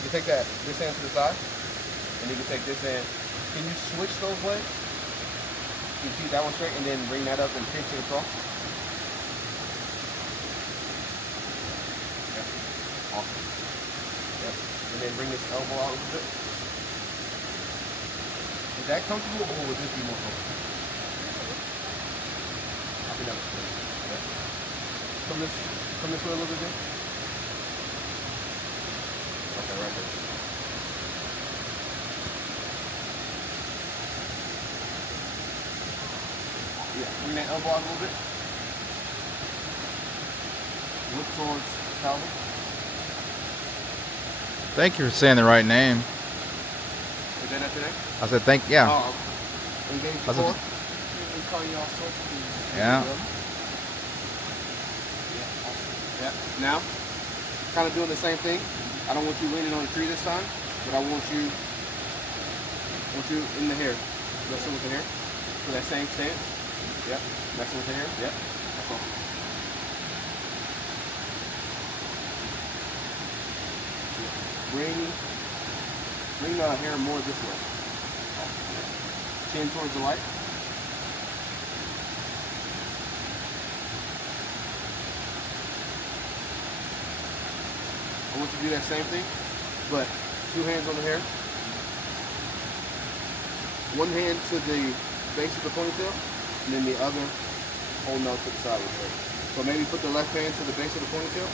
You can take this hand to the side, and you can take this hand. Can you switch those legs? You keep that one straight, and then bring that up and pinch it across. Yep. Awesome. Yep. And then bring this elbow out a little bit. Is that comfortable, or would this be more comfortable? I think that was good. Yep. Come this way a little bit, then. Okay, right there. Yeah, bring that elbow out a little bit. Look towards Calvin. Thank you for saying the right name. Is that your name? I said thank, yeah. Oh, engage the core. We call you all sorts of things. Yeah. Yeah. Now, kind of doing the same thing. I don't want you leaning on the tree this time, but I want you in the hair. Messing with the hair. For that same stance. Yep. Messing with the hair. Yep. That's all. Bring the hair more this way. Chin towards the light. I want you to do that same thing, but 2 hands on the hair. One hand to the base of the ponytail, and then the other holding out to the side of the hair. So maybe put the left hand to the base of the ponytail.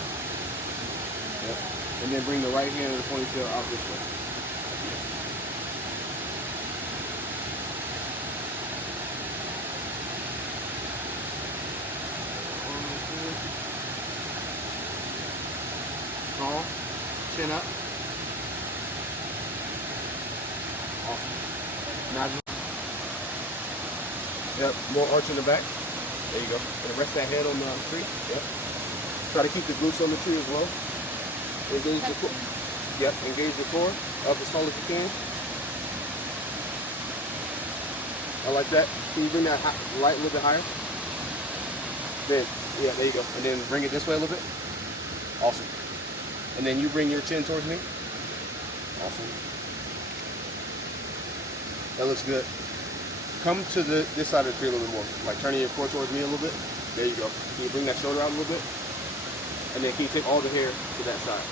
Yep. And then bring the right hand of the ponytail out this way. Tall, chin up. Awesome. Now, yep, more arch in the back. There you go. And rest that head on the tree. Yep. Try to keep the glutes on the tree as well. Engage the core. Yep, engage the core up as tall as you can. I like that. Can you bring that light a little bit higher? Then, yeah, there you go. And then bring it this way a little bit. Awesome. And then you bring your chin towards me. Awesome. That looks good. Come to this side of the tree a little bit more. Like turning your core towards me a little bit. There you go. Can you bring that shoulder out a little bit? And then can you take all the hair to that side?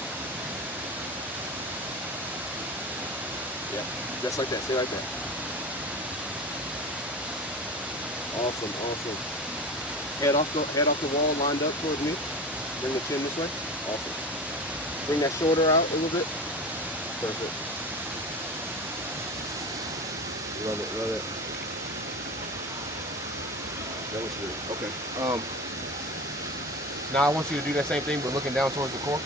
Yeah, just like that. Stay like that. Awesome, awesome. Head off the wall, lined up towards me. Bring the chin this way. Awesome. Bring that shoulder out a little bit. Perfect. Love it, love it. That was good. Okay. Now I want you to do that same thing, but looking down towards the core.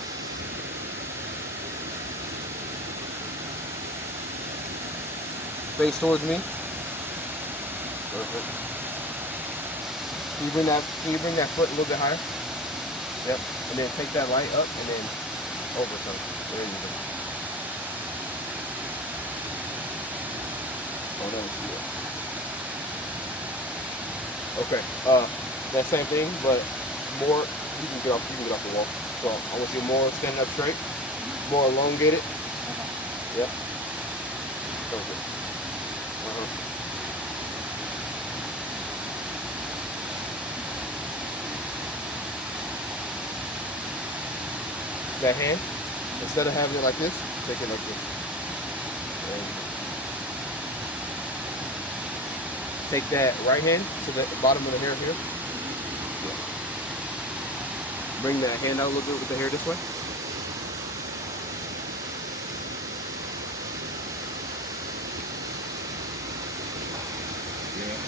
Face towards me. Perfect. Can you bring that foot a little bit higher? Yep. And then take that light up and then over some. There you go. Oh, that was good. Okay. That same thing, but more. You can get off the wall. So I want you more standing up straight, more elongated. Okay. Yep. Perfect. That hand, instead of having it like this, take it like this. Take that right hand to the bottom of the hair here. Yeah. Bring that hand out a little bit with the hair this way. Yeah.